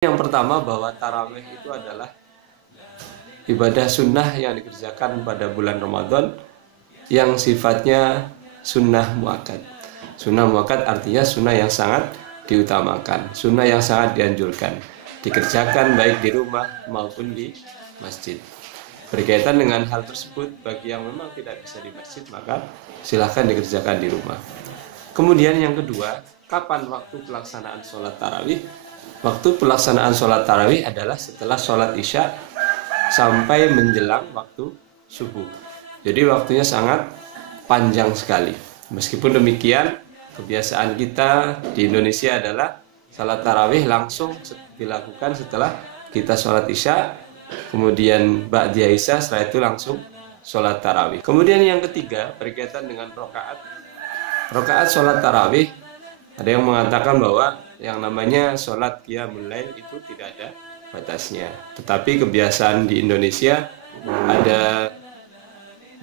Yang pertama bahwa tarawih itu adalah ibadah sunnah yang dikerjakan pada bulan Ramadan yang sifatnya sunnah muakkad. Sunnah muakkad artinya sunnah yang sangat diutamakan, sunnah yang sangat dianjurkan, dikerjakan baik di rumah maupun di masjid. Berkaitan dengan hal tersebut, bagi yang memang tidak bisa di masjid, maka silahkan dikerjakan di rumah. Kemudian yang kedua, kapan waktu pelaksanaan sholat tarawih? Waktu pelaksanaan sholat tarawih adalah setelah sholat isya sampai menjelang waktu subuh. Jadi waktunya sangat panjang sekali. Meskipun demikian, kebiasaan kita di Indonesia adalah sholat tarawih langsung dilakukan setelah kita sholat isya, kemudian ba'da isya, setelah itu langsung sholat tarawih. Kemudian yang ketiga berkaitan dengan rokaat. Rokaat sholat tarawih, ada yang mengatakan bahwa yang namanya sholat qiyamul lail itu tidak ada batasnya. Tetapi kebiasaan di Indonesia ada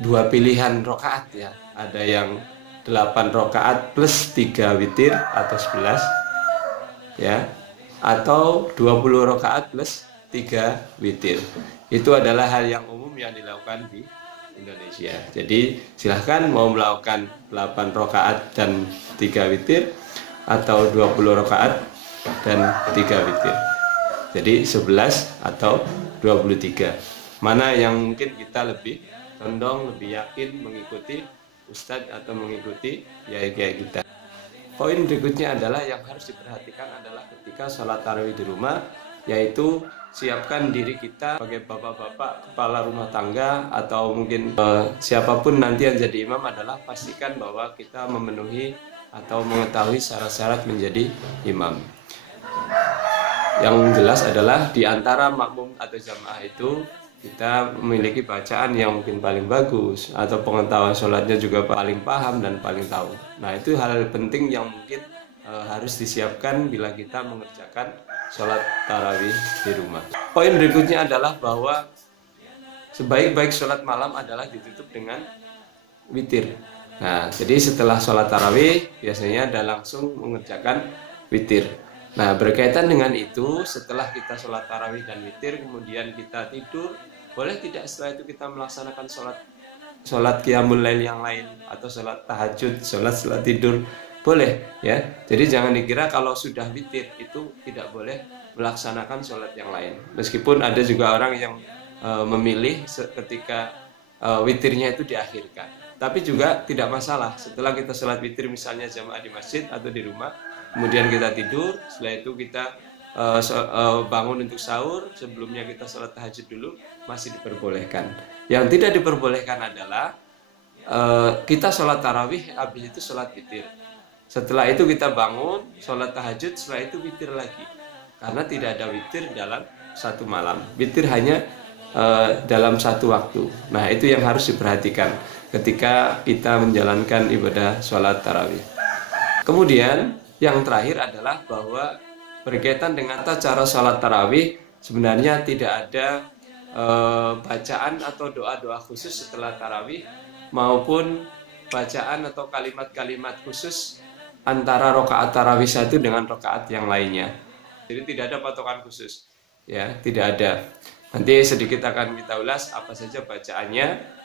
dua pilihan rokaat ya. Ada yang 8 rokaat plus 3 witir atau 11 ya, atau 20 rokaat plus 3 witir. Itu adalah hal yang umum yang dilakukan di Indonesia. Jadi silahkan mau melakukan 8 rokaat dan 3 witir atau 20 rakaat dan 3 witir. Jadi 11 atau 23. Mana yang mungkin kita lebih condong, lebih yakin mengikuti ustadz atau mengikuti yai kita. Poin berikutnya adalah yang harus diperhatikan adalah ketika sholat tarawih di rumah, yaitu siapkan diri kita sebagai bapak-bapak kepala rumah tangga atau mungkin siapapun nanti yang jadi imam adalah pastikan bahwa kita memenuhi atau mengetahui syarat-syarat menjadi imam. Yang jelas adalah di antara makmum atau jamaah itu kita memiliki bacaan yang mungkin paling bagus atau pengetahuan sholatnya juga paling paham dan paling tahu. Nah, itu hal penting yang mungkin harus disiapkan bila kita mengerjakan sholat tarawih di rumah. Poin berikutnya adalah bahwa sebaik-baik sholat malam adalah ditutup dengan witir. Nah, jadi setelah sholat tarawih biasanya ada langsung mengerjakan witir. Nah, berkaitan dengan itu, setelah kita sholat tarawih dan witir, kemudian kita tidur, boleh tidak setelah itu kita melaksanakan sholat qiyamul lail yang lain atau sholat tahajud, sholat tidur, boleh ya. Jadi jangan dikira kalau sudah witir itu tidak boleh melaksanakan sholat yang lain. Meskipun ada juga orang yang memilih ketika witirnya itu diakhirkan. Tapi juga tidak masalah setelah kita sholat witir misalnya jamaah di masjid atau di rumah, kemudian kita tidur, setelah itu kita bangun untuk sahur, sebelumnya kita sholat tahajud dulu, masih diperbolehkan. Yang tidak diperbolehkan adalah kita sholat tarawih, habis itu sholat witir. Setelah itu kita bangun, sholat tahajud, setelah itu witir lagi. Karena tidak ada witir dalam satu malam. Witir hanya dalam satu waktu. Nah, itu yang harus diperhatikan ketika kita menjalankan ibadah sholat tarawih. Kemudian yang terakhir adalah bahwa berkaitan dengan cara sholat tarawih sebenarnya tidak ada bacaan atau doa-doa khusus setelah tarawih maupun bacaan atau kalimat-kalimat khusus antara rakaat tarawih satu dengan rakaat yang lainnya. Jadi tidak ada patokan khusus, ya, tidak ada. Nanti sedikit akan kita ulas apa saja bacaannya.